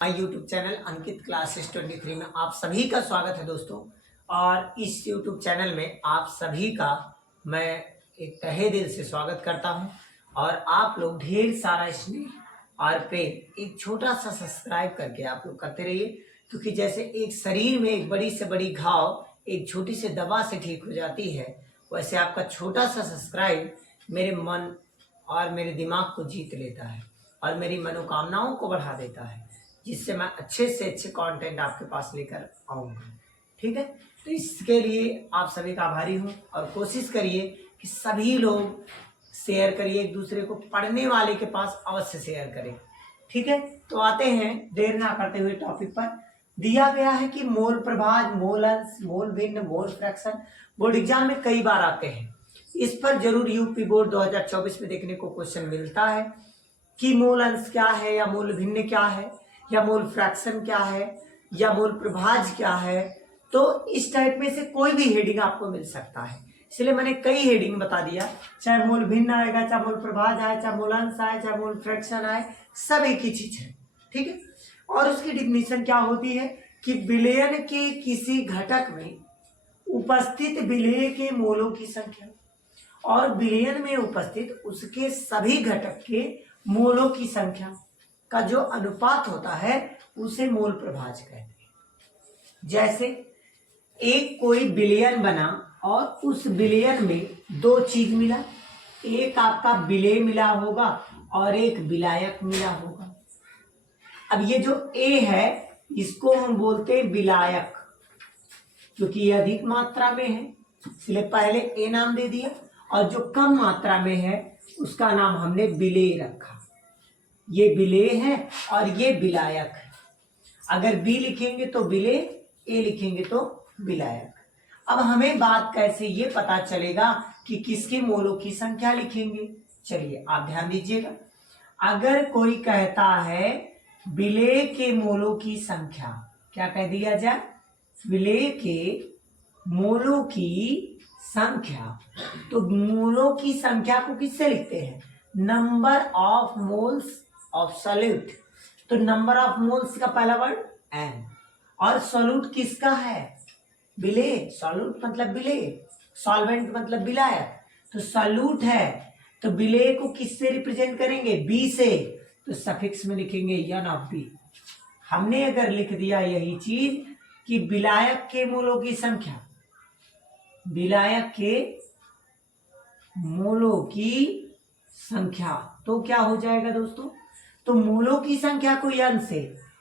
My YouTube channel Ankit classes 23 में आप सभी का स्वागत है दोस्तों। और इस यूट्यूब चैनल में आप सभी का मैं एक तहे दिल से स्वागत करता हूं। और आप लोग ढेर सारा स्नेह और प्रेम एक छोटा सा सब्सक्राइब करके आप लोग करते रहिए, क्योंकि जैसे एक शरीर में एक बड़ी से बड़ी घाव एक छोटी सी दवा से ठीक हो जाती है, वैसे आपका छोटा सा सब्सक्राइब मेरे मन और मेरे दिमाग को जीत लेता है और मेरी मनोकामनाओं को बढ़ा देता है, जिससे मैं अच्छे से अच्छे कंटेंट आपके पास लेकर आऊँगा। ठीक है, तो इसके लिए आप सभी का आभारी हूँ। और कोशिश करिए कि सभी लोग शेयर करिए, एक दूसरे को पढ़ने वाले के पास अवश्य शेयर करें। ठीक है, तो आते हैं देर ना करते हुए टॉपिक पर। दिया गया है कि मोल प्रभाज, मोल अंश, मोल भिन्न, मोल फ्रैक्शन बोर्ड एग्जाम में कई बार आते हैं। इस पर जरूर यूपी बोर्ड 2024 में देखने को क्वेश्चन मिलता है कि मोल अंश क्या है, या मोल भिन्न क्या है, या मोल फ्रैक्शन क्या है, या मोल प्रभाज क्या है। तो इस टाइप में से कोई भी हेडिंग आपको मिल सकता है, इसलिए मैंने कई हेडिंग बता दिया। चाहे मोल भिन्न आएगा, चाहे मोल प्रभाज आए, चाहे मोल अंश आए, चाहे मोल फ्रैक्शन आए, सब एक ही चीज है। ठीक है, और उसकी डिफिनीशन क्या होती है कि विलयन के किसी घटक में उपस्थित विलेय के मोलों की संख्या और विलयन में उपस्थित उसके सभी घटक के मोलों की संख्या का जो अनुपात होता है उसे मोल प्रभाज कहते हैं। जैसे एक कोई विलयन बना और उस विलयन में दो चीज मिला, एक आपका विलेय मिला होगा और एक विलायक मिला होगा। अब ये जो ए है इसको हम बोलते हैं विलायक, क्योंकि ये अधिक मात्रा में है इसलिए पहले ए नाम दे दिया, और जो कम मात्रा में है उसका नाम हमने विलेय रखा। ये विलेय है और ये विलायक है। अगर बी लिखेंगे तो विलेय, ए लिखेंगे तो विलायक। अब हमें बात कैसे ये पता चलेगा कि किसके मोलों की संख्या लिखेंगे। चलिए आप ध्यान दीजिएगा। अगर कोई कहता है विलेय के मोलों की संख्या, क्या कह दिया जाए, विलेय के मोलों की संख्या, तो मोलों की संख्या को किससे लिखते हैं, number of moles of solute. तो नंबर ऑफ मोल्स का पहला वर्ड एन, और सॉल्यूट किसका है, विलेय। सॉल्यूट मतलब विलेय, सॉल्वेंट मतलब विलायक। तो सॉल्यूट है तो विलेय को किससे रिप्रेजेंट करेंगे, बी से, तो सफिक्स में लिखेंगे एन ऑफ बी। हमने अगर लिख दिया यही चीज कि विलायक के मोलों की संख्या, विलायक के मोलों की संख्या, तो क्या हो जाएगा दोस्तों, तो मोलों की संख्या को एन से,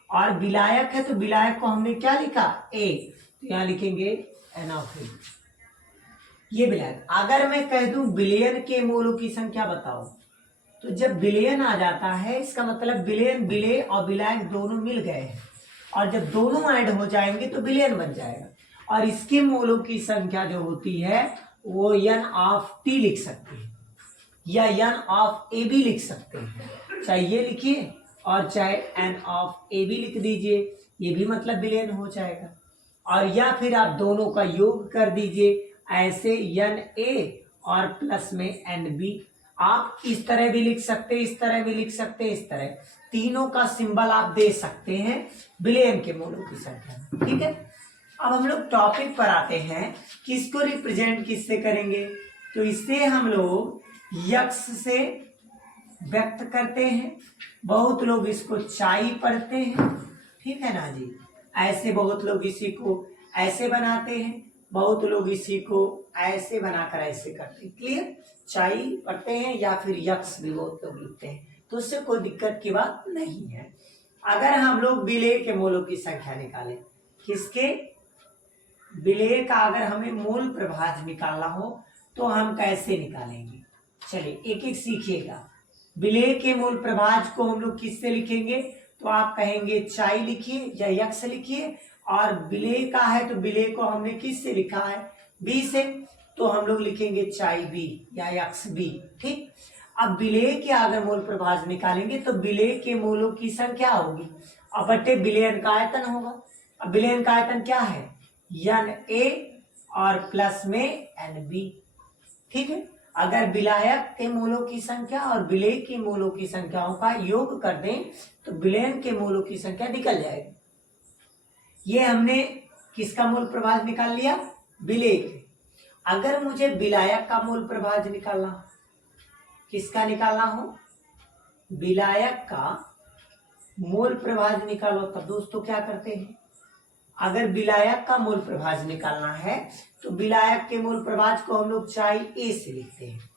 और विलायक है तो विलायक को हमने क्या लिखा, ए, तो यहां लिखेंगे एन ऑफ ए, ये विलायक। अगर मैं कह दूं विलयन के मोलों की संख्या बताओ, तो जब विलयन आ जाता है इसका मतलब विलयन, विलेय और विलायक दोनों मिल गए हैं, और जब दोनों ऐड हो जाएंगे तो विलयन बन जाएगा। और इसके मोलों की संख्या जो होती है वो एन ऑफ टी लिख सकते हैं, या एन ऑफ ए भी लिख सकते हैं। चाहे ये लिखिए और चाहे एन ऑफ ए भी लिख दीजिए, ये भी मतलब विलयन हो जाएगा। और या फिर आप दोनों का योग कर दीजिए, ऐसे एन ए और प्लस में एन बी। आप इस तरह भी लिख सकते हैं, इस तरह भी लिख सकते हैं, इस तरह तीनों का सिंबल आप दे सकते हैं विलयन के मोलों की संख्या। ठीक है, अब हम लोग टॉपिक पर आते हैं कि इसको रिप्रेजेंट किससे करेंगे। तो इससे हम लोग यक्स से व्यक्त करते हैं। बहुत लोग इसको चाई पढ़ते हैं, ठीक है ना जी। ऐसे बहुत लोग इसी को ऐसे बनाते हैं, बहुत लोग इसी को ऐसे बनाकर ऐसे करते हैं। क्लियर, चाई पढ़ते हैं या फिर यक्स भी बहुत लोग लिखते हैं, तो उससे कोई दिक्कत की बात नहीं है। अगर हम लोग विलेय के मोलों की संख्या निकालें, किसके, विलेय का अगर हमें मोल प्रभाज निकालना हो तो हम कैसे निकालेंगे, चलिए एक एक सीखिएगा। विलेय के मोल प्रभाज को हम लोग किससे लिखेंगे, तो आप कहेंगे चाई लिखिए या यक्स लिखिए, और विलेय का है तो विलेय को हमने किससे लिखा है, बी से, तो हम लोग लिखेंगे चाई बी या यक्स बी। ठीक, अब विलेय के अगर मोल प्रभाज निकालेंगे तो विलेय के मोलों की संख्या होगी और बटे विलयन का आयतन होगा। अब विलयन का आयतन क्या है, एन ए और प्लस में एन बी। ठीक है, अगर विलायक के मोलों की संख्या और विलेय के मोलों की संख्याओं का योग कर दें तो विलयन के मोलों की संख्या निकल जाएगी। ये हमने किसका मोल प्रभाज निकाल लिया? विलेय के। अगर मुझे विलायक का मोल प्रभाज निकालना हो, किसका निकालना हो? विलायक का मोल प्रभाज निकालो। तब दोस्तों क्या करते हैं, अगर विलायक का मोल प्रभाज निकालना है तो विलायक के मोल प्रभाज को हम लोग चाई ए से लिखते हैं,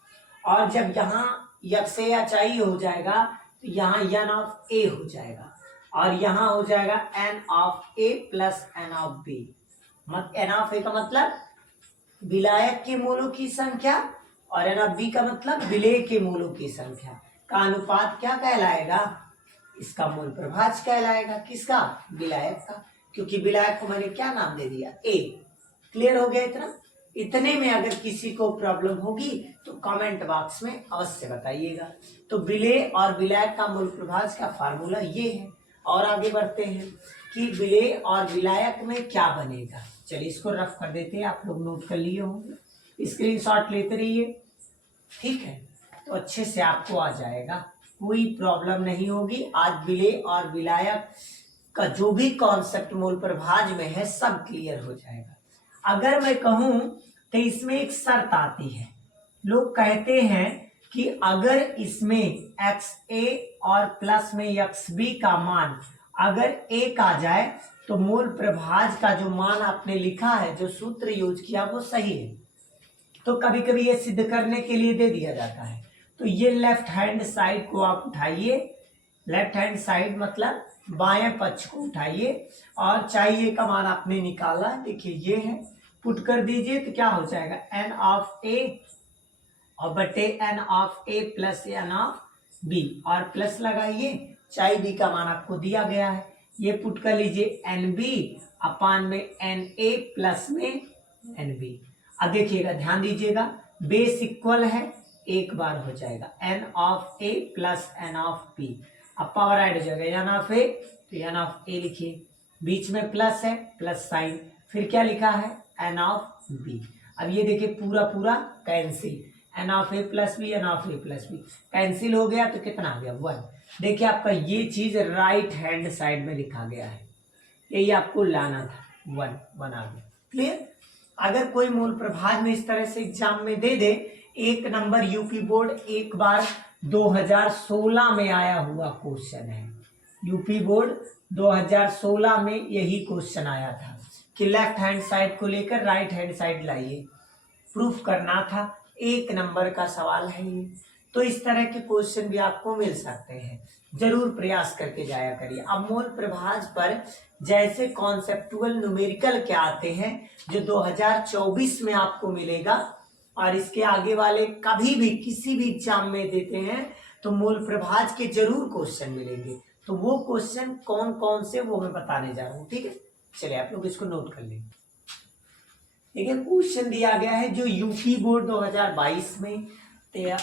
और जब यहाँ यक से या चाई हो जाएगा तो यहाँ एन ऑफ ए हो जाएगा, और यहाँ हो जाएगा N of A plus N of B. N of A का मतलब विलायक के मोलों की संख्या और एन ऑफ बी का मतलब विलेय के मोलों की संख्या का अनुपात क्या कहलाएगा? इसका मोल प्रभाज कहलाएगा। किसका? विलायक का, क्योंकि विलायक को मैंने क्या नाम दे दिया? ए। क्लियर हो गया इतना? इतने में अगर किसी को प्रॉब्लम होगी तो कमेंट बॉक्स में अवश्य बताइएगा। तो विलेय और विलायक का मूल प्रभाज का फार्मूला ये है। और आगे बढ़ते हैं कि विलेय और विलायक में क्या बनेगा। चलिए इसको रफ कर देते हैं, आप लोग नोट कर लिए होंगे, स्क्रीनशॉट लेते रहिए, ठीक है? तो अच्छे से आपको आ जाएगा, कोई प्रॉब्लम नहीं होगी। आज विलेय और विलायक का जो भी कॉन्सेप्ट मूल प्रभाज में है सब क्लियर हो जाएगा। अगर मैं कहूं तो इसमें एक शर्त आती है, लोग कहते हैं कि अगर इसमें एक्स ए और प्लस में एक्स बी का मान अगर एक आ जाए तो मूल प्रभाज का जो मान आपने लिखा है, जो सूत्र यूज किया वो सही है। तो कभी कभी ये सिद्ध करने के लिए दे दिया जाता है। तो ये लेफ्ट हैंड साइड को आप उठाइए, लेफ्ट हैंड साइड मतलब बाएं पक्ष को उठाइए, और चाहिए का मान आपने निकाला, देखिए ये है, पुट कर दीजिए तो क्या हो जाएगा? एन ऑफ ए और बटे n of A plus N of B, और प्लस लगाइए, चाई बी का मान आपको दिया गया है, ये पुट कर लीजिए एन बी अपान में एन ए प्लस में एन बी। अब देखिएगा, ध्यान दीजिएगा, बेस इक्वल है, एक बार हो जाएगा N of A plus N of B. अब पावर ऐड हो जाएगा एन ऑफ ए, तो एन ऑफ ए लिखिए, बीच में प्लस है, प्लस साइन, फिर क्या लिखा है? N of B. अब ये देखिए पूरा पूरा cancel, n of A plus B, N of A plus B cancel हो गया, तो कितना आ गया? 1। देखिए आपका ये चीज राइट हैंड साइड में लिखा गया है, यही आपको लाना था, 1 बना गया। क्लियर? अगर कोई मूल प्रभाज में इस तरह से एग्जाम में दे दे, एक नंबर यूपी बोर्ड एक बार 2016 में आया हुआ क्वेश्चन है, यूपी बोर्ड 2016 में यही क्वेश्चन आया था कि लेफ्ट हैंड साइड को लेकर राइट हैंड साइड लाइए, प्रूफ करना था, एक नंबर का सवाल है ये। तो इस तरह के क्वेश्चन भी आपको मिल सकते हैं, जरूर प्रयास करके जाया करिए। अब मूल प्रभाज पर जैसे कॉन्सेप्टुअल न्यूमेरिकल क्या आते हैं जो 2024 में आपको मिलेगा, और इसके आगे वाले कभी भी किसी भी एग्जाम में देते हैं तो मूल प्रभाज के जरूर क्वेश्चन मिलेंगे। तो वो क्वेश्चन कौन कौन से वो मैं बताने जा रहा हूँ, ठीक है? चलिए आप लोग इसको नोट कर लें। देखिए क्वेश्चन दिया गया है जो यूपी बोर्ड 2022 में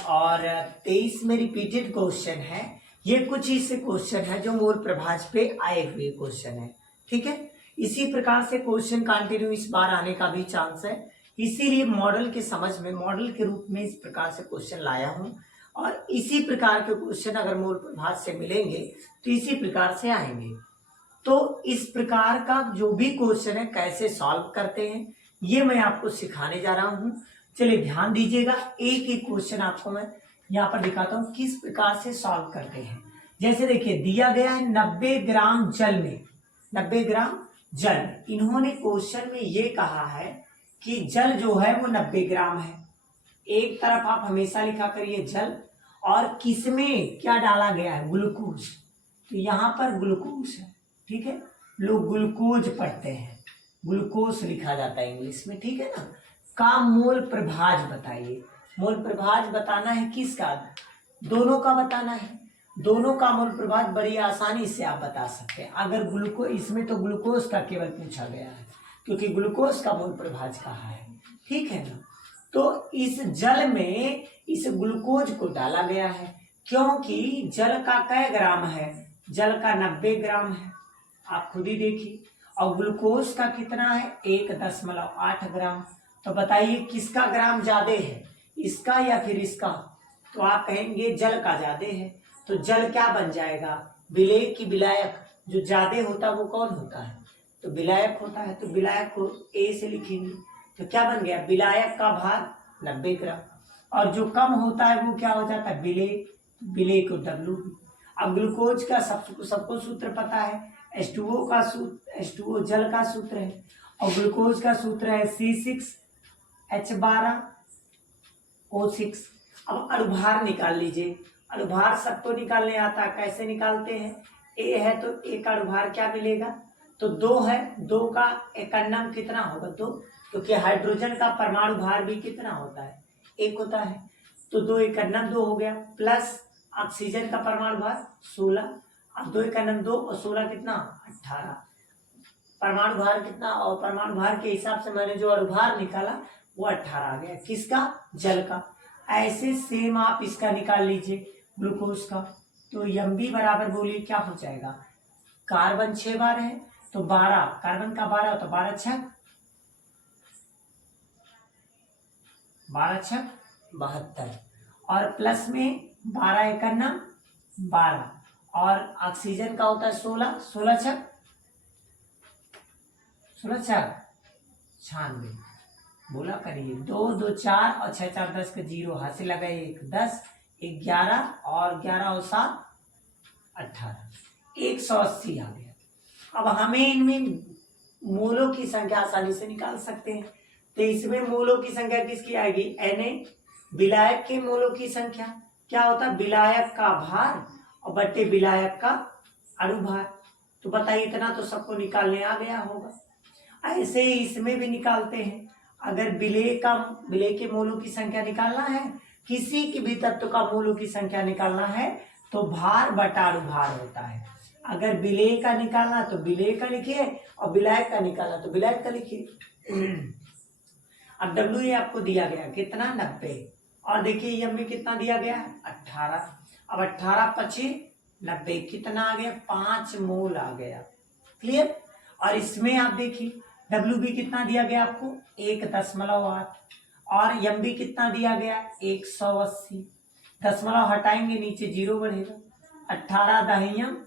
और 23 में रिपीटेड क्वेश्चन है। ये कुछ ऐसे क्वेश्चन है जो मूल प्रभाज पे आए हुए क्वेश्चन है, ठीक है? इसी प्रकार से क्वेश्चन कंटिन्यू इस बार आने का भी चांस है, इसीलिए मॉडल के समझ में, मॉडल के रूप में इस प्रकार से क्वेश्चन लाया हूं। और इसी प्रकार के क्वेश्चन अगर मूल प्रभाज से मिलेंगे तो इसी प्रकार से आएंगे। तो इस प्रकार का जो भी क्वेश्चन है कैसे सॉल्व करते हैं ये मैं आपको सिखाने जा रहा हूं। चलिए ध्यान दीजिएगा, एक एक क्वेश्चन आपको मैं यहाँ पर दिखाता हूँ किस प्रकार से सॉल्व करते हैं। जैसे देखिए दिया गया है 90 ग्राम जल में, 90 ग्राम जल, इन्होंने क्वेश्चन में ये कहा है कि जल जो है वो 90 ग्राम है। एक तरफ आप हमेशा लिखा करिए जल, और किसमें क्या डाला गया है? ग्लूकोज। तो यहाँ पर ग्लूकोज है, ठीक है? लोग ग्लूकोज पढ़ते हैं, ग्लूकोज लिखा जाता है इंग्लिश में, ठीक है ना? का मोल प्रभाज बताइए। मोल प्रभाज बताना है किसका? दोनों का बताना है। दोनों का मोल प्रभाज बड़ी आसानी से आप बता सकते हैं। अगर ग्लूकोज, इसमें तो ग्लूकोज का केवल पूछा गया है क्योंकि ग्लूकोज का मोल प्रभाज कहा है, ठीक है ना? तो इस जल में इस ग्लूकोज को डाला गया है, क्योंकि जल का कै ग्राम है? जल का 90 ग्राम है, आप खुद ही देखिए, और ग्लूकोज का कितना है? 1.8 ग्राम। तो बताइए किसका ग्राम ज्यादा है? इसका या फिर इसका, तो आप कहेंगे जल का ज्यादा है, तो जल क्या बन जाएगा, विलेय की विलायक, जो ज्यादा होता है वो कौन होता है, तो विलायक होता है, तो विलायक को ए से लिखेंगे, तो क्या बन गया, विलायक का भार 90 ग्राम, और जो कम होता है वो क्या हो जाता है, विलेय, विलेय को डब्ल्यू। अब ग्लूकोज का सबको सूत्र पता है, H2O का सूत्र, H2O जल का सूत्र है, और ग्लूकोज का सूत्र है C6H12O6। अब अणुभार निकाल लीजिए, अणुभार सबको निकालने आता है, कैसे निकालते हैं, ए है तो ए का अणुभार क्या मिलेगा, तो 2 है, 2 का एकन्नम कितना होगा 2, क्योंकि हाइड्रोजन का परमाणु भार भी कितना होता है 1 होता है, तो 2 एकन्नम 2 हो गया, प्लस ऑक्सीजन का परमाणु भार 16, अब 2 एकन्नम 2 और 16 कितना 18, परमाणु भार कितना, और परमाणु भार के हिसाब से मैंने जो अणुभार निकाला वो 18 आ गया, किसका, जल का। ऐसे सेम आप इसका निकाल लीजिए ग्लूकोज का, तो Mb बराबर बोलिए क्या हो जाएगा, कार्बन 6 बार है तो 12, कार्बन का 12 तो 12 छक 72, और प्लस में 12 एकन्नम 12, और ऑक्सीजन का होता है 16, 16 छक 96, बोला करिए, 2 2 4 और 6 4 10 का 0, हाथ से लगा 1 10 11 और 11 और 7 18, 180 आ गया। अब हमें इनमें मोलों की संख्या आसानी से निकाल सकते हैं, तो इसमें मोलों की संख्या किसकी आएगी, Na, विलायक के मोलों की संख्या क्या होता है, विलायक का भार और बट्टे विलायक का अणुभार, तो बताइए इतना तो सबको निकालने आ गया होगा। ऐसे ही इसमें भी निकालते हैं, अगर विलेय के मोलों की संख्या निकालना है, किसी की भी तत्व का मोलों की संख्या निकालना है तो भार बटा अणुभार होता है, अगर विलेय का निकालना तो विलेय का लिखिए, और विलायक का निकालना तो विलायक का लिखिए। अब W आपको दिया गया कितना 90, और देखिए M में कितना दिया गया 18, अब 18 25 90 कितना आ गया 5 मोल आ गया, क्लियर। और इसमें आप देखिए WB कितना दिया गया आपको 1.8, और MB कितना दिया गया 180, दशमलव हटाएंगे नीचे 0 बढ़ेगा, 18 दहियम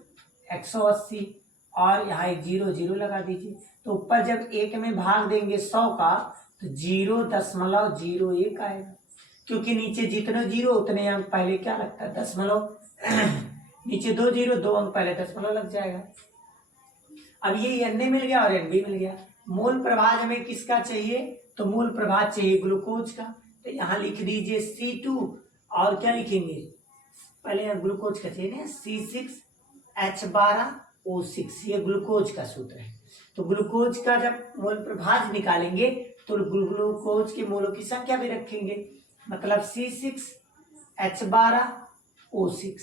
180, और यहाँ एक 0 0 लगा दीजिए, तो ऊपर जब 1 में भाग देंगे 100 का तो 0.01 आएगा, क्योंकि नीचे जितने 0 उतने अंक पहले क्या लगता है दशमलव, नीचे 2 0 2 अंक पहले दशमलव लग जाएगा। अब ये Na मिल गया और Nb मिल गया, मोल प्रभाज हमें किसका चाहिए, तो मोल प्रभाज चाहिए ग्लूकोज का, तो यहाँ लिख दीजिए C2, और क्या लिखेंगे पहले ग्लूकोज का चाहिए ना C6H12O6, ये ग्लूकोज का सूत्र है, तो ग्लूकोज का जब मोल प्रभाज निकालेंगे तो ग्लूकोज के मोलों की संख्या भी रखेंगे, मतलब C6H12O6,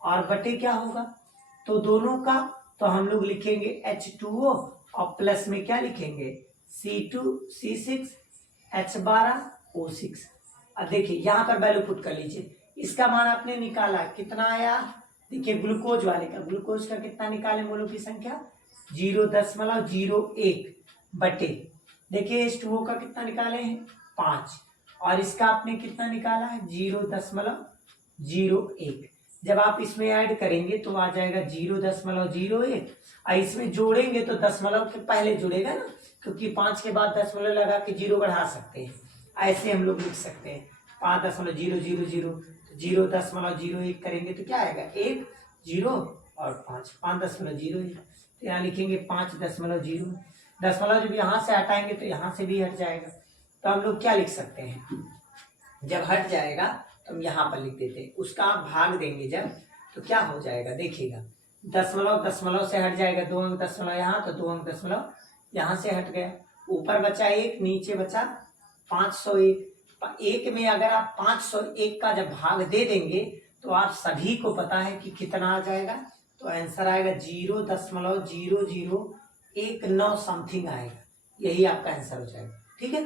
और बटे क्या होगा, तो दोनों का तो हम लोग लिखेंगे H2O, और प्लस में क्या लिखेंगे C6H12O6। अब देखिए यहाँ पर वैल्यू पुट कर लीजिए, इसका मान आपने निकाला कितना आया, देखिए ग्लूकोज वाले का, ग्लूकोज का कितना निकाले मोलों की संख्या 0.01 बटे, देखिए H2O का कितना निकाले हैं 5, और इसका आपने कितना निकाला है 0.01, जब आप इसमें ऐड करेंगे तो आ जाएगा 0.01, और इसमें जोड़ेंगे तो दशमलव के पहले जुड़ेगा ना, क्योंकि 5 के बाद दशमलव लगा के 0 बढ़ा सकते हैं, ऐसे हम लोग लिख सकते हैं 5.000, तो 0.01 करेंगे तो क्या आएगा 1 0 और 5.01, तो यहाँ लिखेंगे 5.0, दशमलव जब यहाँ से हटाएंगे तो यहाँ से भी हट जाएगा, तो हम लोग क्या लिख सकते हैं, जब हट जाएगा तो हम यहाँ पर लिख देते हैं, उसका आप भाग देंगे जब तो क्या हो जाएगा देखिएगा, दशमलव दशमलव से हट जाएगा, 2 अंक दशमलव यहाँ तो 2 अंक दशमलव यहाँ से हट गया, ऊपर बचा 1 नीचे बचा 501, एक में अगर आप 501 का जब भाग दे देंगे तो आप सभी को पता है कि कितना आ जाएगा, तो आंसर आएगा 0.0019 समथिंग आएगा, यही आपका आंसर हो जाएगा, ठीक है।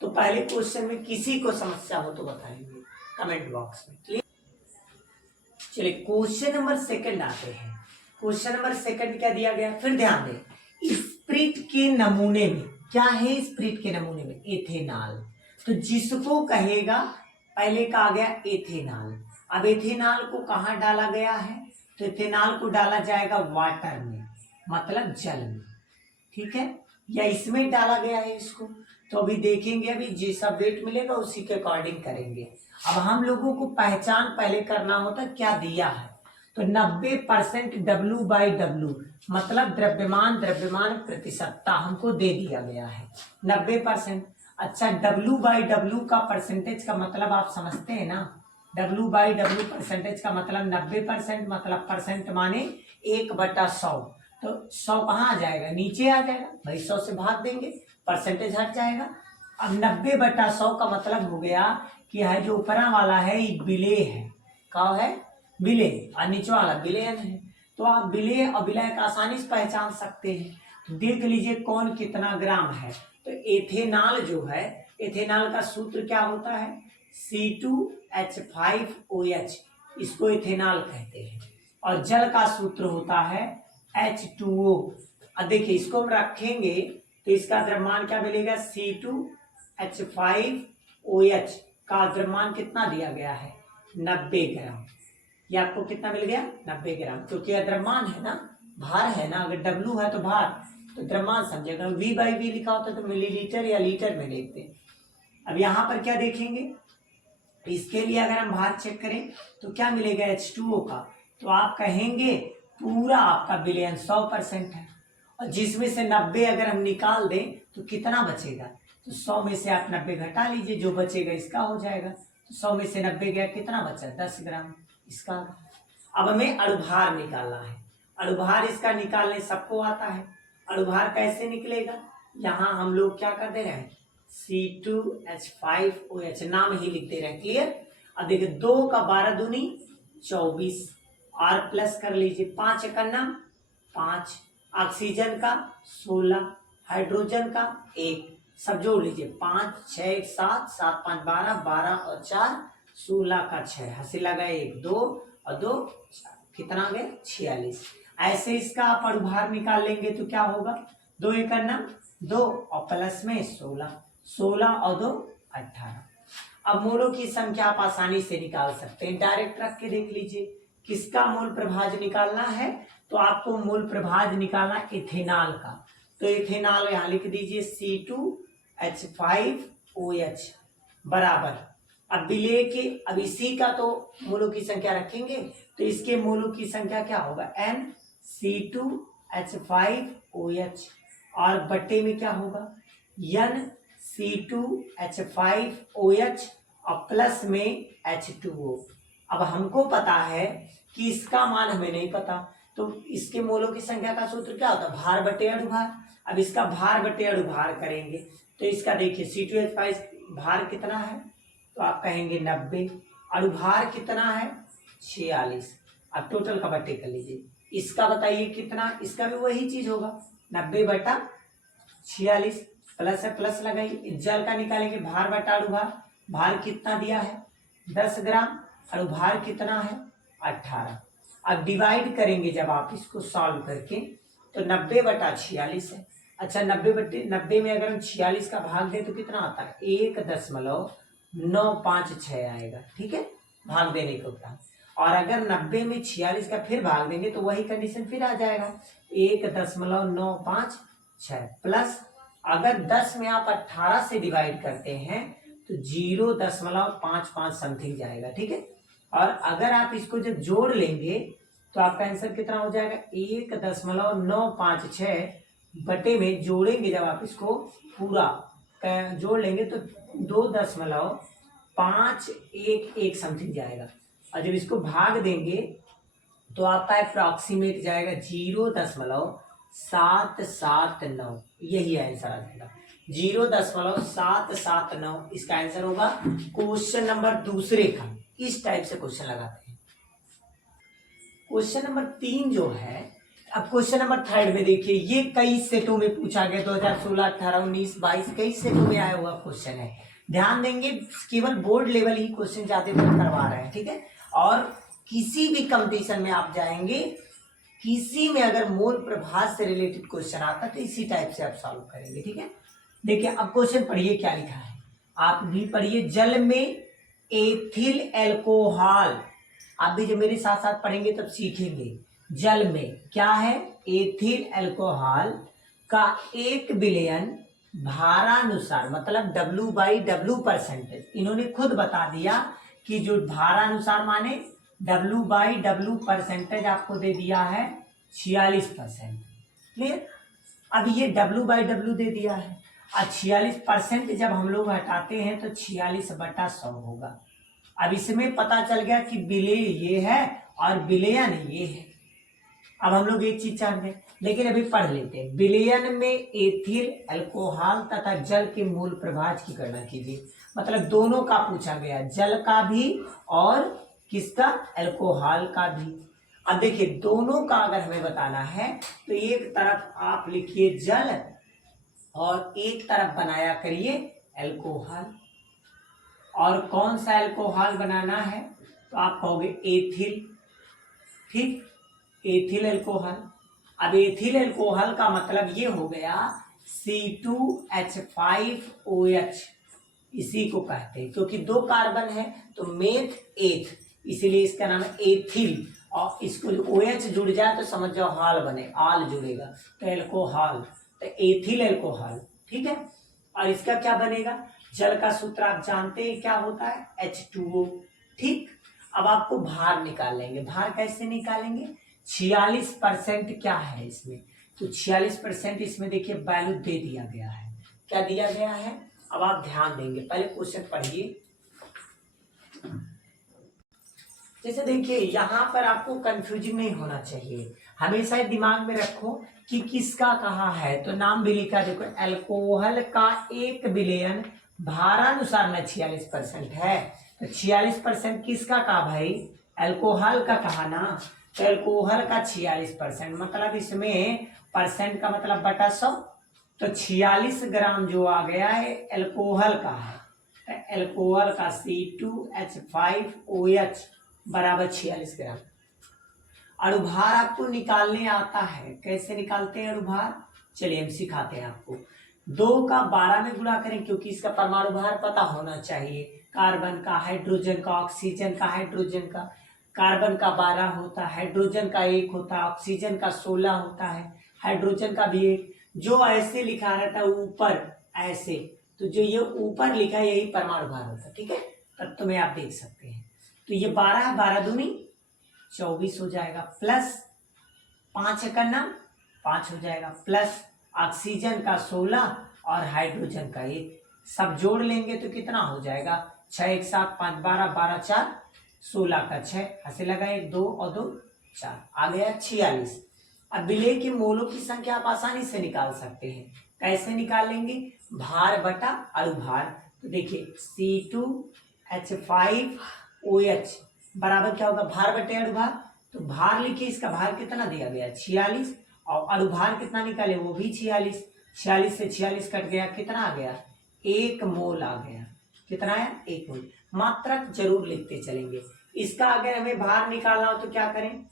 तो पहले क्वेश्चन में किसी को समस्या हो तो बताएंगे कमेंट बॉक्स में, क्लियर। चलिए क्वेश्चन नंबर 2 आते हैं, क्वेश्चन नंबर 2 क्या दिया गया, फिर ध्यान दें, स्प्रिट के नमूने में क्या है, स्प्रिट के नमूने में इथेनॉल, तो जिसको कहेगा पहले का आ गया एथेनॉल। अब एथेनॉल को कहाँ डाला गया है? तो एथेनॉल को डाला जाएगा वाटर में, मतलब जल में, ठीक है, या इसमें डाला गया है इसको। तो अभी देखेंगे, अभी जैसा वेट मिलेगा उसी के अकॉर्डिंग करेंगे। अब हम लोगों को पहचान पहले करना होता क्या दिया है, तो 90% W/W, मतलब द्रव्यमान प्रतिशतता हमको दे दिया गया है 90%। अच्छा, W/W का परसेंटेज का मतलब आप समझते हैं ना, W/W परसेंटेज का मतलब 90%, मतलब परसेंट माने 1/100। तो 100 कहाँ आ जाएगा? नीचे आ जाएगा भाई, 100 से भाग देंगे, परसेंटेज हट जाएगा। अब 90/100 का मतलब हो गया कि है जो ऊपरा वाला है ये बिले है, क्या है? बिले, और नीचे वाला बिलियन है। तो आप बिले और विलय का आसानी से पहचान सकते हैं। तो देख लीजिए कौन कितना ग्राम है। तो एथेनॉल जो है, एथेनॉल का सूत्र क्या होता है? C2H5OH, इसको एथेनॉल कहते हैं। और जल का सूत्र होता है H2O। अब देखिए इसको हम रखेंगे तो इसका द्रव्यमान क्या मिलेगा? C2H5OH का द्रव्यमान कितना दिया गया है? 90 ग्राम। ये आपको कितना मिल गया? 90 ग्राम, क्योंकि यह द्रव्यमान है ना, भार है ना। अगर W है तो भार, तो द्रव्यमान समझेगा। V/V लिखा होता है तो मिलीलीटर या लीटर में लिखते हैं। अब यहाँ पर क्या देखेंगे, इसके लिए अगर हम भार चेक करें तो क्या मिलेगा? H2O का। तो आप कहेंगे पूरा आपका बिलियन 100% है, और जिसमें से 90 अगर हम निकाल दें तो कितना बचेगा? तो 100 में से आप 90 घटा लीजिए, जो बचेगा इसका हो जाएगा। तो 100 में से 90 गया, कितना बचा? 10 ग्राम इसका। अब हमें अणुभार निकालना है। अणुभार इसका निकालने सबको आता है। अणुभार कैसे निकलेगा? यहाँ हम लोग क्या कर दे रहे हैं? C2H5OH नाम ही लिख दे रहे हैं। क्लियर? अब देखिए 2 का 12 दूनी 24, और प्लस कर लीजिए 5 एकन्नम 5, ऑक्सीजन का 16, हाइड्रोजन का 1, सब जोड़ लीजिए 5 6 1 7 7 5 12, 12 और 4 16 का 6, हंसी लगा 1 2 और 2 कितना गए? 46। ऐसे इसका आप अणुभार निकाल लेंगे तो क्या होगा? 2 एकन्नम 2 और प्लस में 16, 16 और 2 18। अब मोलों की संख्या आप आसानी से निकाल सकते हैं, डायरेक्ट रख के देख लीजिए। किसका मोल प्रभाज निकालना है? तो आपको मोल प्रभाज निकालना इथेनॉल का। तो इथेनॉल यहाँ लिख दीजिए C2H5OH बराबर। अब विलेय के, अब इसी का तो मोलों की संख्या रखेंगे, तो इसके मोलों की संख्या क्या होगा? NC2H5OH, और बट्टे में क्या होगा? NC2H5OH और प्लस में H2O। अब हमको पता है कि इसका मान हमें नहीं पता, तो इसके मोलों की संख्या का सूत्र क्या होता है? भार बटे अणुभार। अब इसका भार बटे अणुभार करेंगे तो इसका देखिए C2H5 भार कितना है? तो आप कहेंगे 90, अणुभार कितना है? 46। अब टोटल का बट्टे कर लीजिए, इसका बताइए कितना? इसका भी वही चीज होगा 90/46, प्लस है प्लस लगाइए। जल का निकालेंगे भार बटा अणुभार। भार कितना दिया है? 10 ग्राम। अणुभार कितना है? 18। अब डिवाइड करेंगे जब आप इसको सॉल्व करके तो 90/46 है। अच्छा, 90 में अगर हम 46 का भाग दें तो कितना आता है? 1.956 आएगा। ठीक है, भाग देने के उपरांत। और अगर 90 में 46 का फिर भाग देंगे तो वही कंडीशन फिर आ जाएगा 1.956 प्लस, अगर 10 में आप 18 से डिवाइड करते हैं तो 0.55 समथिंग जाएगा। ठीक है, और अगर आप इसको जब जोड़ लेंगे तो आपका आंसर कितना हो जाएगा? 1.956 बटे में जोड़ेंगे जब आप इसको पूरा जोड़ लेंगे तो 2.511 समथिंग जाएगा। और जब इसको भाग देंगे तो आपका अप्रॉक्सीमेट जाएगा 0.779। यही आंसर आ जाएगा 0.779। इसका आंसर होगा क्वेश्चन नंबर दूसरे का। इस टाइप से क्वेश्चन लगाते हैं। क्वेश्चन नंबर 3 जो है, अब क्वेश्चन नंबर 3 में देखिए, ये कई सेटों में पूछा गया, 2016 18 19 22 कई सेटों में आया हुआ क्वेश्चन है। ध्यान देंगे, केवल बोर्ड लेवल ही क्वेश्चन ज्यादातर करवा रहे हैं। ठीक है, और किसी भी कंपटीशन में आप जाएंगे, किसी में अगर मोल प्रभाज से रिलेटेड क्वेश्चन आता है तो इसी टाइप से आप सॉल्व करेंगे। ठीक है, देखिए अब क्वेश्चन पढ़िए क्या लिखा है, आप भी पढ़िए। जल में एथिल एल्कोहल, आप भी जब मेरे साथ साथ पढ़ेंगे तब सीखेंगे। जल में क्या है, एथिल एल्कोहल का 1 बिलियन भारानुसार, मतलब W/W%, इन्होंने खुद बता दिया कि जो भारानुसार माने W/W% आपको दे दिया है 46%। क्लियर। अब ये W/W दे दिया है, और 46% जब हम लोग हटाते हैं तो 46/100 होगा। अब इसमें पता चल गया कि बिले ये है और बिलियन ये है। अब हम लोग एक चीज जानते हैं, लेकिन अभी पढ़ लेते हैं। बिलियन में एथिल एल्कोहल तथा जल के मूल प्रभाज की गणना कीजिए। मतलब दोनों का पूछा गया, जल का भी और किसका, एल्कोहल का भी। अब देखिए दोनों का अगर हमें बताना है तो एक तरफ आप लिखिए जल और एक तरफ बनाया करिए एल्कोहल। और कौन सा एल्कोहल बनाना है तो आप कहोगे एथिल, ठीक, एथिल एल्कोहल। अब एथिल एल्कोहल का मतलब ये हो गया C2H5OH, इसी को कहते हैं, क्योंकि 2 कार्बन है तो मेथ एथ, इसीलिए इसका नाम है एथिल। और इसको OH जुड़ जाए तो समझ जाओ हाल बने, आल जुड़ेगा तो एल्कोहल, तो एथिल एल्कोहल, ठीक है। और इसका क्या बनेगा, जल का सूत्र आप जानते हैं क्या होता है, H2O, ठीक। अब आपको भार निकाल लेंगे। भार कैसे निकालेंगे, 46% क्या है इसमें, तो 46% इसमें देखिए वैल्यू दे दिया गया है। क्या दिया गया है, अब आप ध्यान देंगे, पहले क्वेश्चन पढ़िए। जैसे देखिए यहाँ पर आपको कंफ्यूजिंग नहीं होना चाहिए, हमेशा दिमाग में रखो कि किसका कहा है, तो नाम भी लिखा, देखो एल्कोहल का 1 बिलियन भारानुसार में 46% है, तो 46% किसका कहा भाई, एल्कोहल का कहा ना, तो एल्कोहल का 46%, मतलब इसमें परसेंट का मतलब बटा 100, तो 46 ग्राम जो आ गया है एल्कोहल का है, तो एल्कोहल का C2H5OH बराबर 46 ग्राम। अणुभार आपको निकालने आता है, कैसे निकालते हैं अणुभार, चलिए हम सिखाते हैं आपको। 2 का 12 में गुणा करें, क्योंकि इसका परमाणु भार पता होना चाहिए, कार्बन का, हाइड्रोजन का, ऑक्सीजन का, हाइड्रोजन का। कार्बन का 12 होता है, हाइड्रोजन का 1 होता है, ऑक्सीजन का 16 होता है, हाइड्रोजन का भी 1। जो ऐसे लिखा रहता है ऊपर ऐसे, तो जो ये ऊपर लिखा है यही परमाणु भार होता है, ठीक है, तब तुम्हें आप देख सकते हैं। तो ये 12 12 दूनी 24 हो जाएगा, प्लस 5 का नाम 5 हो जाएगा, प्लस ऑक्सीजन का 16 और हाइड्रोजन का 1, सब जोड़ लेंगे तो कितना हो जाएगा, 6 1 7 5 12 12 4 16 का 6, हंसे लगा 1 2 और 2 4, आ गया 46। अब विलेय के मोलों की संख्या आप आसानी से निकाल सकते हैं, कैसे निकालेंगे, भार बटा अणुभार। तो देखिए C2H5OH बराबर क्या होगा, भार बटे अणुभार, तो भार लिखिए, इसका भार कितना दिया गया 46, और अणुभार कितना निकाले वो भी 46, 46 से 46 कट गया, कितना आ गया 1 मोल आ गया, कितना है 1 मोल। मात्रक जरूर लिखते चलेंगे। इसका अगर हमें भार निकालना हो तो क्या करें,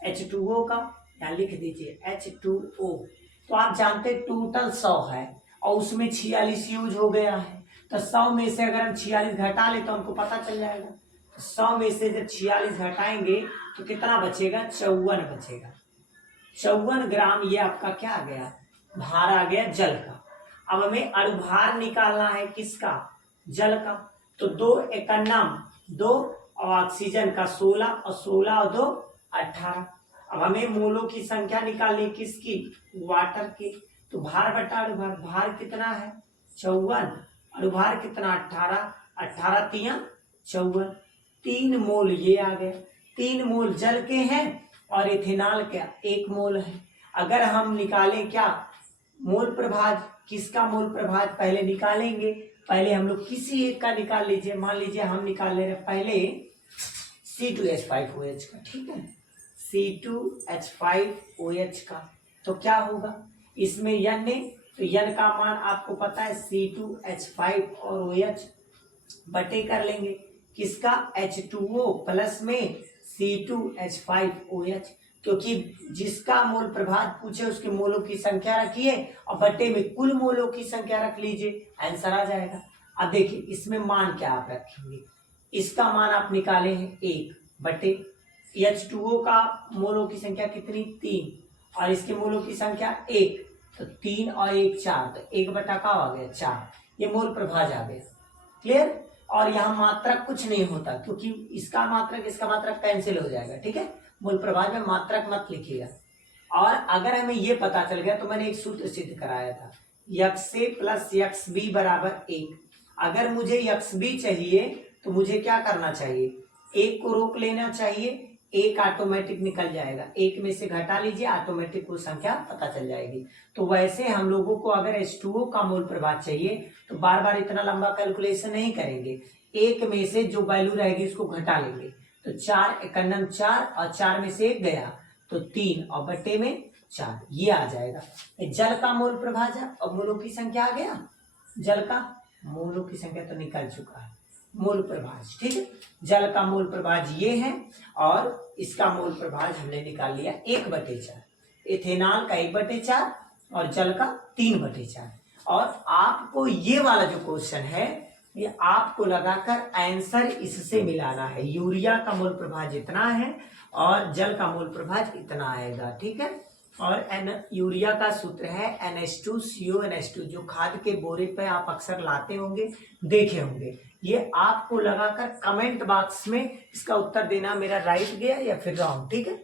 H2O का यहाँ लिख दीजिए H2O, तो आप जानते टोटल 100 है और उसमें 46 यूज हो गया है, तो 100 में से अगर हम 46 घटा ले तो हमको पता चल जाएगा, 100 में से जब 46 घटाएंगे तो कितना बचेगा, 54 बचेगा। 54 ग्राम ये आपका क्या आ गया, भार आ गया जल का। अब हमें अणुभार निकालना है किसका, जल का, तो 2 एकन्नम 2 और ऑक्सीजन का 16 और 16 और 2 18। अब हमें मोलों की संख्या निकालनी किसकी, वाटर की, तो भार बटा अणुभार, भार कितना है 54, अणुभार कितना 18, 18 3 54, 3 मोल ये आ गए, 3 मोल जल के हैं और इथेनॉल क्या 1 मोल है। अगर हम निकालें क्या मोल प्रभाज, किसका मोल प्रभाज पहले निकालेंगे, पहले हम लोग किसी एक का निकाल लीजिए, मान लीजिए हम निकाल ले रहे पहले C2H5OH का, ठीक है, C2H5OH का, तो क्या होगा इसमें N है, तो N का मान आपको पता है C2H5 और OH बटे कर लेंगे किसका H2O प्लस में C2H5OH, क्योंकि जिसका मोल प्रभाज पूछे उसके मोलों की संख्या रखिए और बटे में कुल मोलों की संख्या रख लीजिए, आंसर आ जाएगा। अब देखिए इसमें मान क्या आप रखेंगे, इसका मान आप निकाले हैं 1 बटे H2O का मोलों की संख्या कितनी 3 और इसके मोलों की संख्या 1, तो 3 और 1 4, तो 1 बटा का आ गया 4, ये मोल प्रभाज आ गया। क्लियर। और यहाँ मात्रक कुछ नहीं होता क्योंकि इसका मात्रक कैंसिल हो जाएगा। ठीक है, मूल प्रभाज में मात्रक मत लिखिएगा। और अगर हमें ये पता चल गया तो मैंने एक सूत्र सिद्ध कराया था, यक्स ए प्लस यक्स बी बराबर 1। अगर मुझे यक्स बी चाहिए तो मुझे क्या करना चाहिए, 1 को रोक लेना चाहिए, 1 ऑटोमेटिक निकल जाएगा, 1 में से घटा लीजिए, ऑटोमेटिक वो संख्या पता चल जाएगी। तो वैसे हम लोगों को अगर H2O का मूल प्रभाज चाहिए तो बार बार इतना लंबा कैलकुलेशन नहीं करेंगे, 1 में से जो वैल्यू रहेगी उसको घटा लेंगे। तो 4 एकन्नम 4 और 4 में से 1 गया तो 3 और बट्टे में 4, ये आ जाएगा। जल का मूल प्रभाज है और मूलों की संख्या आ गया, जल का मूलों की संख्या तो निकल चुका है, मूल प्रभाज। ठीक है, जल का मूल प्रभाज ये है और इसका मूल प्रभाज हमने निकाल लिया 1/4, इथेनॉल का 1/4 और जल का 3/4। और आपको ये वाला जो क्वेश्चन है ये आपको लगाकर आंसर इससे मिलाना है, यूरिया का मूल प्रभाज इतना है और जल का मूल प्रभाज इतना आएगा। ठीक है, और यूरिया का सूत्र है NH2CONH2, जो खाद के बोरे पे आप अक्सर लाते होंगे, देखे होंगे। ये आपको लगाकर कमेंट बॉक्स में इसका उत्तर देना, मेरा राइट गया या फिर रॉन्ग। ठीक है।